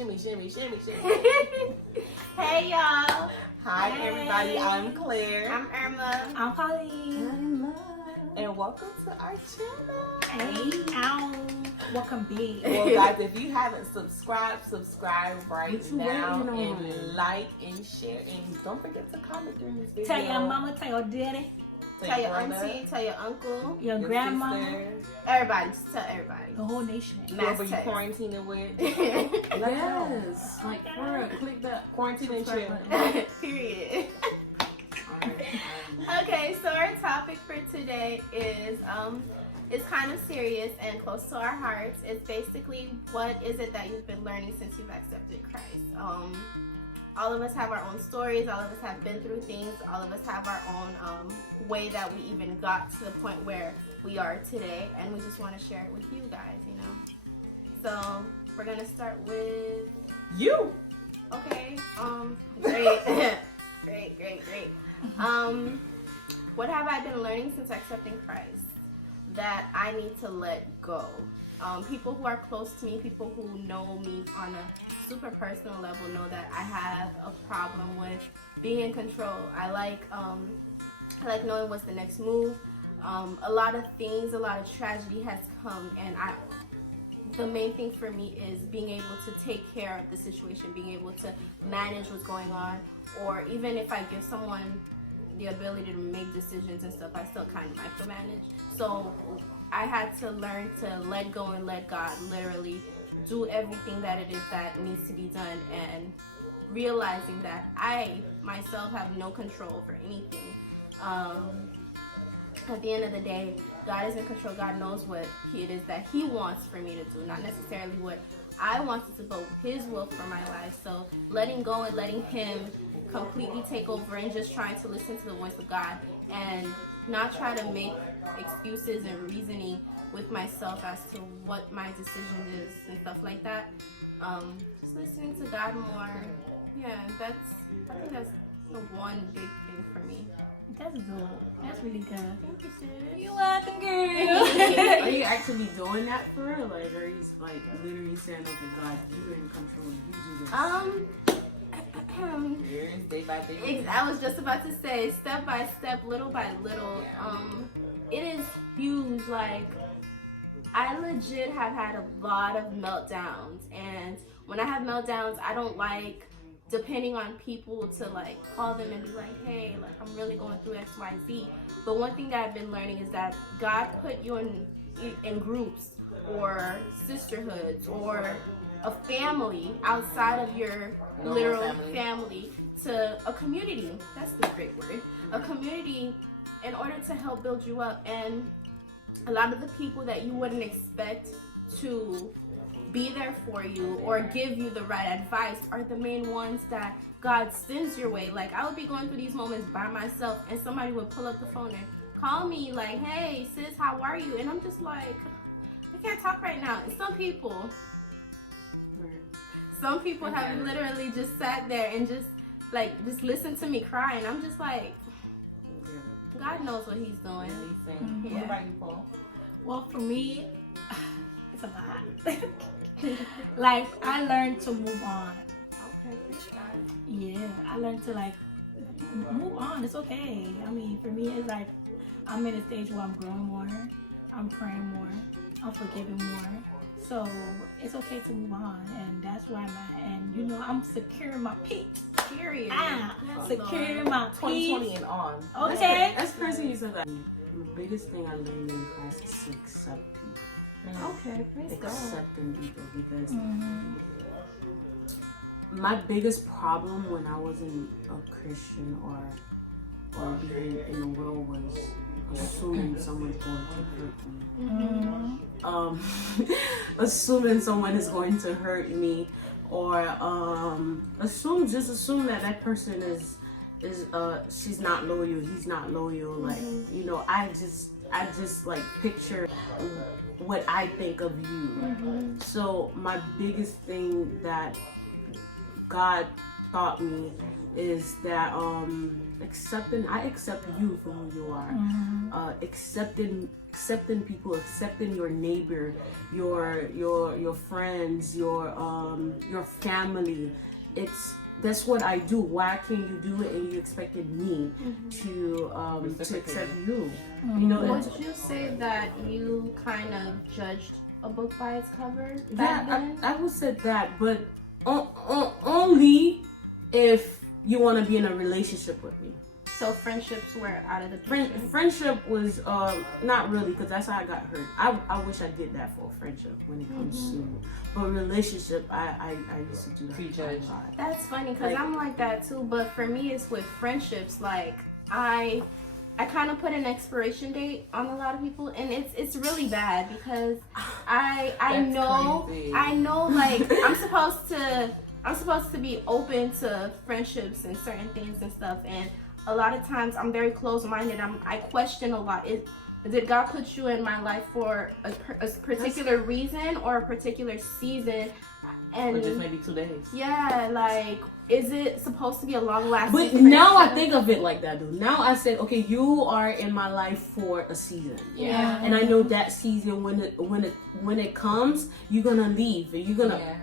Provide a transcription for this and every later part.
shimmy, shimmy, shimmy, shimmy. Hey y'all. Hi Hey. everybody, I'm Claire. I'm Irma. I'm Pauline. And welcome to our channel. Hey, ow. Welcome back. Well guys, if you haven't subscribe right What you now waiting and on? like and share and don't forget to comment during this video. Tell your mama, tell your daddy, Tell your brother, auntie, tell your uncle, your your grandma, sister, everybody. Just tell everybody. the whole nation. whoever you Mass text. quarantining with. Yes. Like, for real, click that. Quarantine and chill. Subscribe Period. Alright. Okay, so our topic for today is it's kind of serious and close to our hearts. It's basically, what is it that you've been learning since you've accepted Christ? All of us have our own stories. All of us have been through things. All of us have our own way that we even got to the point where we are today, and we just want to share it with you guys, you know. So we're gonna start with You. okay. Great, great. What have I been learning since accepting Christ? That I need to let go. People who are close to me, people who know me on a super personal level, know that I have a problem with being in control. I like knowing what's the next move. A lot of things, a lot of tragedy has come, and the main thing for me is being able to take care of the situation, being able to manage what's going on, or even if I give someone the ability to make decisions and stuff, I still kind of micromanage. So I had to learn to let go and let God literally do everything that it is that needs to be done, and realizing that I myself have no control over anything. At the end of the day, God is in control. God knows what it is that He wants for me to do, not necessarily what I want to do, but His will for my life. So letting go and letting Him completely take over, and just trying to listen to the voice of God and not try to make excuses and reasoning with myself as to what my decision is and stuff like that. Just listening to God more. Yeah, I think that's the one big thing for me. That's good. That's really good. Thank you, sis. You welcome, Are girl. you actually doing that for real? Like, are you like literally saying, okay, God, you're in control, you do this? Years, day by day. I was just about to say, step by step, little by little. It is huge. Like, I legit have had a lot of meltdowns, and when I have meltdowns, I don't like depending on people to like call them and be like, hey, like I'm really going through XYZ. But one thing that I've been learning is that God put you in groups or sisterhoods or a family outside of your literal family to a community. That's the great word. A community in order to help build you up. And a lot of the people that you wouldn't expect to be there for you or give you the right advice are the main ones that God sends your way. Like, I would be going through these moments by myself, and somebody would pull up the phone and call me like, hey sis, how are you? And I'm just like, I can't talk right now. And some people have literally just sat there and just listen to me cry, and I'm just like, God knows what He's doing. What Yeah. about you, Paul? Well, for me, it's a lot. Like, I learned to move on. Okay, praise God. Yeah, I learned to like move on. It's okay. I mean, for me, it's like I'm in a stage where I'm growing more, I'm praying more, I'm forgiving more. So it's okay to move on, and that's where I'm at. And you know, I'm securing my peace. Period. Securing my peace. 2020 and on. Okay. That's crazy you said that. The biggest thing I learned in Christ is to accept people. Okay, praise God. Accepting people, because Mhm. my biggest problem when I wasn't a Christian or being in the world was assuming someone's going to hurt me. Assuming someone is going to hurt me, or assume that person is she's not loyal, he's not loyal. Like, you know, I just like picture what I think of you. So my biggest thing that God taught me is that I accept you for who you are. accepting people, accepting your neighbor, your friends, your family. That's what I do. Why can't you do it and you expected me to accept you? You know, Would you say that you kind of judged a book by its cover back then? I would say that, but only if you want to be in a relationship with me. So friendships were out of the picture. Friendship was not really, because that's how I got hurt. I wish I did that for a friendship when it comes to, but relationship, I used to do that. Prejudge. That's funny because I'm like that too. But for me, it's with friendships. Like I kind of put an expiration date on a lot of people, and it's really bad because I know crazy. I know like I'm supposed to be open to friendships and certain things and stuff, and a lot of times I'm very close-minded. I question a lot. Did God put you in my life for a particular reason or a particular season? And Or just maybe 2 days. yeah, like, is it supposed to be a long-lasting But friendship? now I think of it like that, though. Now I said, okay, you are in my life for a season. Yeah. And I know that season when it comes, you're gonna leave. And you're gonna. Yeah.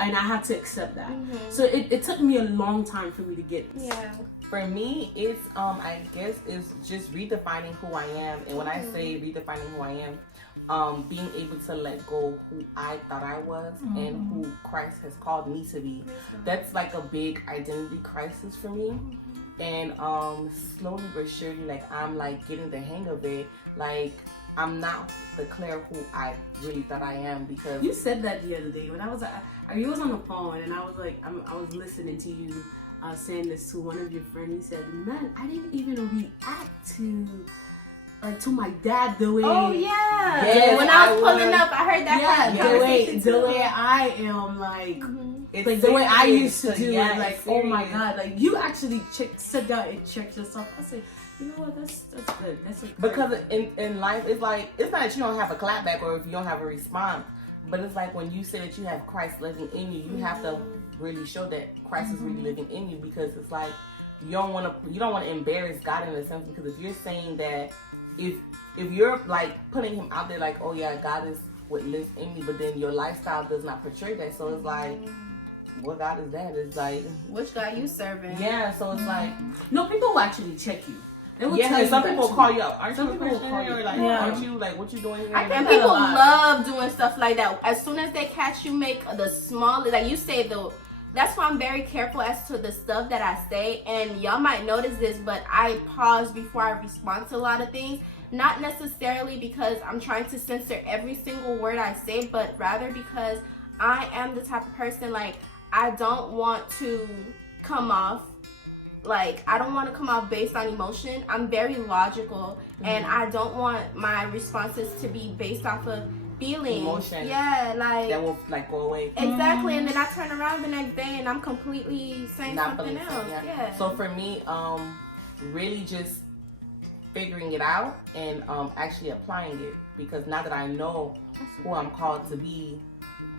And I had to accept that. So it took me a long time for me to get this. Yeah. For me, it's I guess it's just redefining who I am. And when I say redefining who I am, being able to let go who I thought I was and who Christ has called me to be. That's like a big identity crisis for me. And slowly but surely, like I'm like getting the hang of it. Like I'm not declare who I really thought I am, because You said that the other day when I was on the phone and I was like I was listening to you saying this to one of your friends. He said, "Man, I didn't even react to my dad the way." Oh yeah. Yes, when I was I pulling would. up, I heard that Yeah, conversation the too. way I am, like it's like the way I serious. used to do Yeah, it, like it's oh my serious. god, like you actually sit down and check yourself. I said, you know what, that's good. That's a good Because thing. in life, it's like, it's not that you don't have a clapback or if you don't have a response, but it's like when you say that you have Christ living in you, you have to really show that Christ is really living in you, because it's like you don't want to embarrass God in a sense, because if you're saying that if you're like putting him out there like, oh yeah, God is what lives in me, but then your lifestyle does not portray that, so it's like, what God is that? It's like, Which God you serving? yeah, so it's like, No, people will actually check you. They will yeah, tell and you some that people too. call you up. Aren't Some you a people will Christian? call you. Or like, Yeah. aren't you like, what you doing here? I think that people a lot. love doing stuff like that. As soon as they catch you make the smallest, like you say though, that's why I'm very careful as to the stuff that I say. And y'all might notice this, but I pause before I respond to a lot of things. Not necessarily because I'm trying to censor every single word I say, but rather because I am the type of person, like, I don't want to come off based on emotion. I'm very logical, and I don't want my responses to be based off of feelings. Emotion. Yeah, like That will like go away. exactly. And then I turn around the next day and I'm completely saying Not something feeling else. something, Yeah. So for me, really just figuring it out and actually applying it, because now that I know who I'm called to be,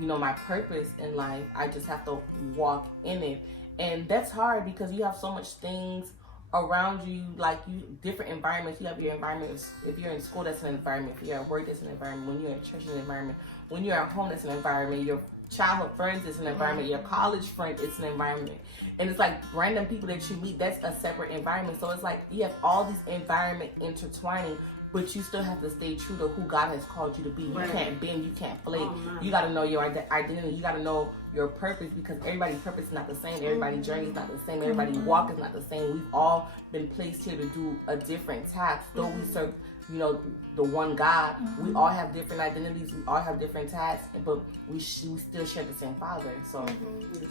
you know, my purpose in life, I just have to walk in it. And that's hard because you have so much things around you, like different environments. You have your environment. If you're in school, that's an environment. If you're at work, that's an environment. When you're at church, it's an environment. When you're at home, that's an environment. Your childhood friends, it's an environment. Your college friend, it's an environment. And it's like random people that you meet, that's a separate environment. So it's like you have all these environment intertwining, but you still have to stay true to who God has called you to be. You Right. can't bend, you can't flake. Oh, man. You got to know your identity. You got to know your purpose, because everybody's purpose is not the same. Everybody's journey is not the same. Everybody's walk is not the same. We've all been placed here to do a different task. Though we serve, you know, the one God, we all have different identities. We all have different tasks, but we still share the same Father. So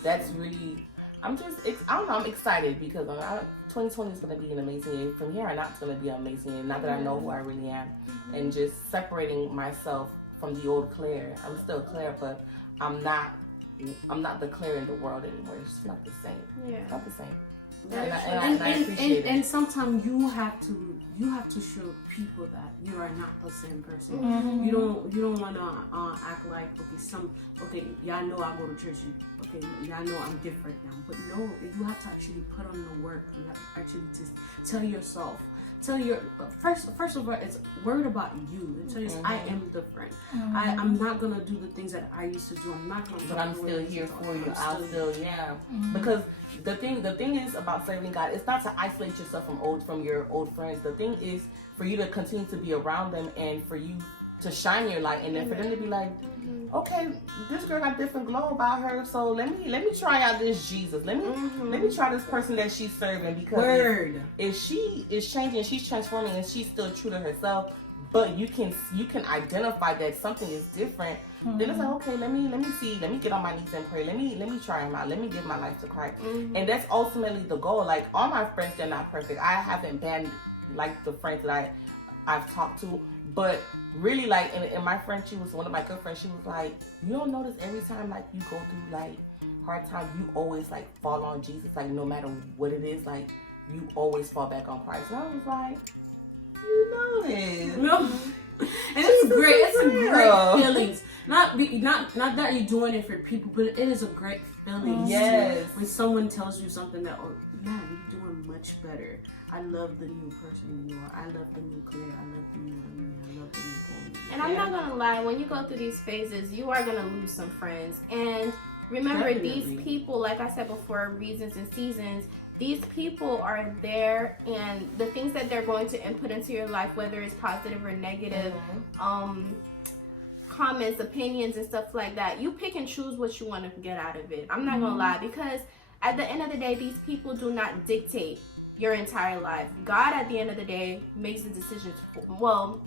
that's really, I don't know, I'm excited because 2020 is going to be an amazing year. From here on out, it's going to be an amazing year. Now that I know who I really am, and just separating myself from the old Claire. I'm still Claire, but I'm not the Claire in the world anymore. It's just not the same. Yeah. It's not the same. And I appreciate it. sometimes you have to show people that you are not the same person. Mm-hmm. You don't want to act like y'all know I go to church. Okay, y'all know I'm different now. But no, you have to actually put on the work. You have to actually just tell yourself tell your first of all, it's worried about you. And tell you, I am different. I'm not gonna do the things that I used to do. I'm not gonna. But I'm still here for you. I'll still, because the thing is about serving God. It's not to isolate yourself from your old friends. The thing is for you to continue to be around them and for you to shine your light, and then for them to be like, okay, this girl got different glow about her, so let me try out this Jesus. Let me try this person that she's serving, because if she is changing, she's transforming, and she's still true to herself, but you can identify that something is different. Then it's like, okay, let me see, let me get on my knees and pray. Let me try him out. Let me give my life to Christ, and that's ultimately the goal. Like, all my friends, they're not perfect. I haven't been like the friends that I've talked to, but really, like, and my friend, she was one of my good friends, she was like, you don't notice every time, like, you go through, like, hard times, you always, like, fall on Jesus, like, no matter what it is, like, you always fall back on Christ. And I was like, you know this. No. And it's great. It's a great feelings. Not that you're doing it for people, but it is a great feeling. Yes. When someone tells you something that, oh, man, you're doing much better. I love the new person you are. I love the new Claire. I love the new Amy. I love the new Danny. And I'm not gonna lie, when you go through these phases, you are gonna lose some friends. And remember, these people, like I said before, reasons and seasons, these people are there, and the things that they're going to input into your life, whether it's positive or negative, comments, opinions, and stuff like that, you pick and choose what you want to get out of it. I'm not gonna lie, because at the end of the day, these people do not dictate your entire life. God, at the end of the day, makes the decisions.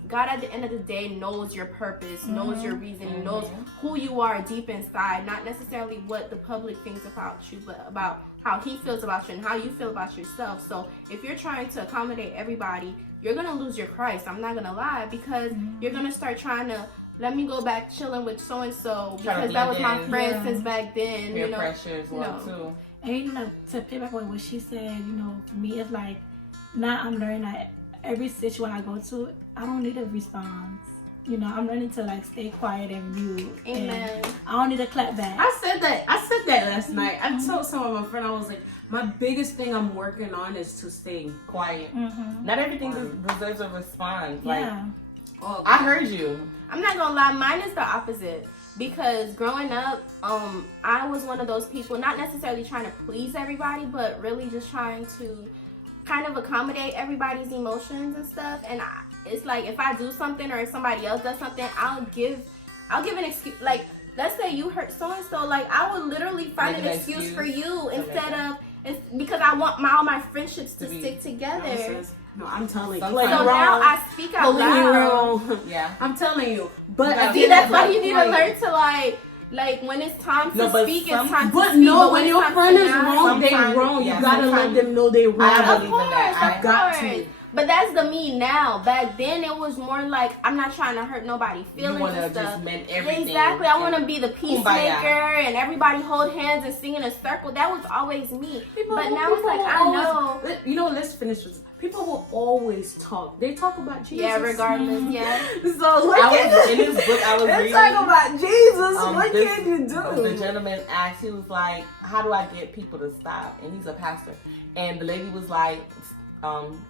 God, at the end of the day, knows your purpose, knows your reason, knows who you are deep inside, not necessarily what the public thinks about you, but about how he feels about you and how you feel about yourself. So if you're trying to accommodate everybody, you're gonna lose your Christ. I'm not gonna lie, because you're gonna start trying to, let me go back chilling with so and so because that was my friend since back then. Peer pressure as well too. And you know, to piggyback on what she said, you know, for me, it's like, now I'm learning that every situation I go to, I don't need a response. You know, I'm learning to, like, stay quiet and mute. Amen. And I don't need to clap back. I said that last night. I told some of my friends, I was like, my biggest thing I'm working on is to stay quiet. Not everything deserves a response. Like, Oh, I heard you. I'm not gonna lie, mine is the opposite. Because growing up, I was one of those people, not necessarily trying to please everybody, but really just trying to kind of accommodate everybody's emotions and stuff. And it's like, if I do something or if somebody else does something, I'll give an excuse. Like, let's say you hurt so and so, like, I would literally find an excuse for you instead of, it's because I want all my friendships to stick together. No, I'm telling you. So now I speak out loud. Yeah, I'm telling you. But see, that's why you need to learn to like when it's time to speak, it's time to speak. But no, when your friend is wrong, they wrong. You gotta let them know they wrong. I believe in that. I've got to. But that's the me now. Back then, it was more like, I'm not trying to hurt nobody's feelings and stuff. Just mend everything. Exactly. I want to be the peacemaker and everybody hold hands and sing in a circle. That was always me. But now it's like, I know. You know, let's finish with this. People will always talk. They talk about Jesus. Yeah, regardless. Yeah. So in this book I was reading, talk about Jesus. What can you do? The gentleman asked, he was like, how do I get people to stop? And he's a pastor. And the lady was like,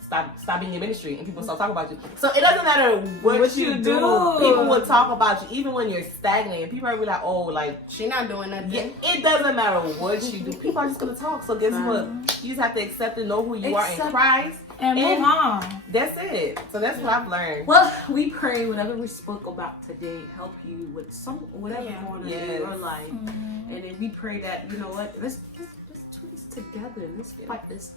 stop being in ministry, and people start talking about you. So it doesn't matter what you do. People will talk about you even when you're stagnating. People are really like, oh, like, she not doing nothing. Yeah, it doesn't matter what you do. People are just gonna talk. So guess what? You just have to accept and know who you are in Christ and move on. That's it. So that's what I've learned. Well, we pray whatever we spoke about today help you with whatever going on in your life, and then we pray that, you know what, let's do this together. Let's fight this.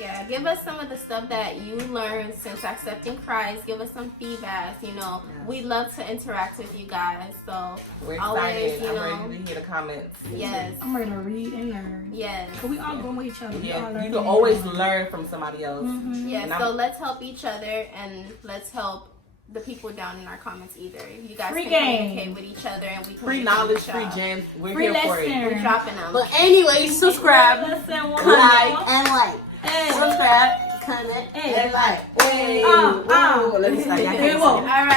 Yeah, give us some of the stuff that you learned since accepting Christ. Give us some feedback. You know, we'd love to interact with you guys. So we're always, excited. I'm ready to hear the comments. Yes, I'm ready to read and learn. Yes, but we all going with each other. Yeah, you can always learn from somebody else. Yeah, so let's help each other and let's help the people down in our comments either. You guys can communicate with each other and we can free knowledge, free gems. We're free here for it. We're dropping them. But anyway, subscribe, like. Hey. Subscribe, comment, and like. Hey. Let me start. All right.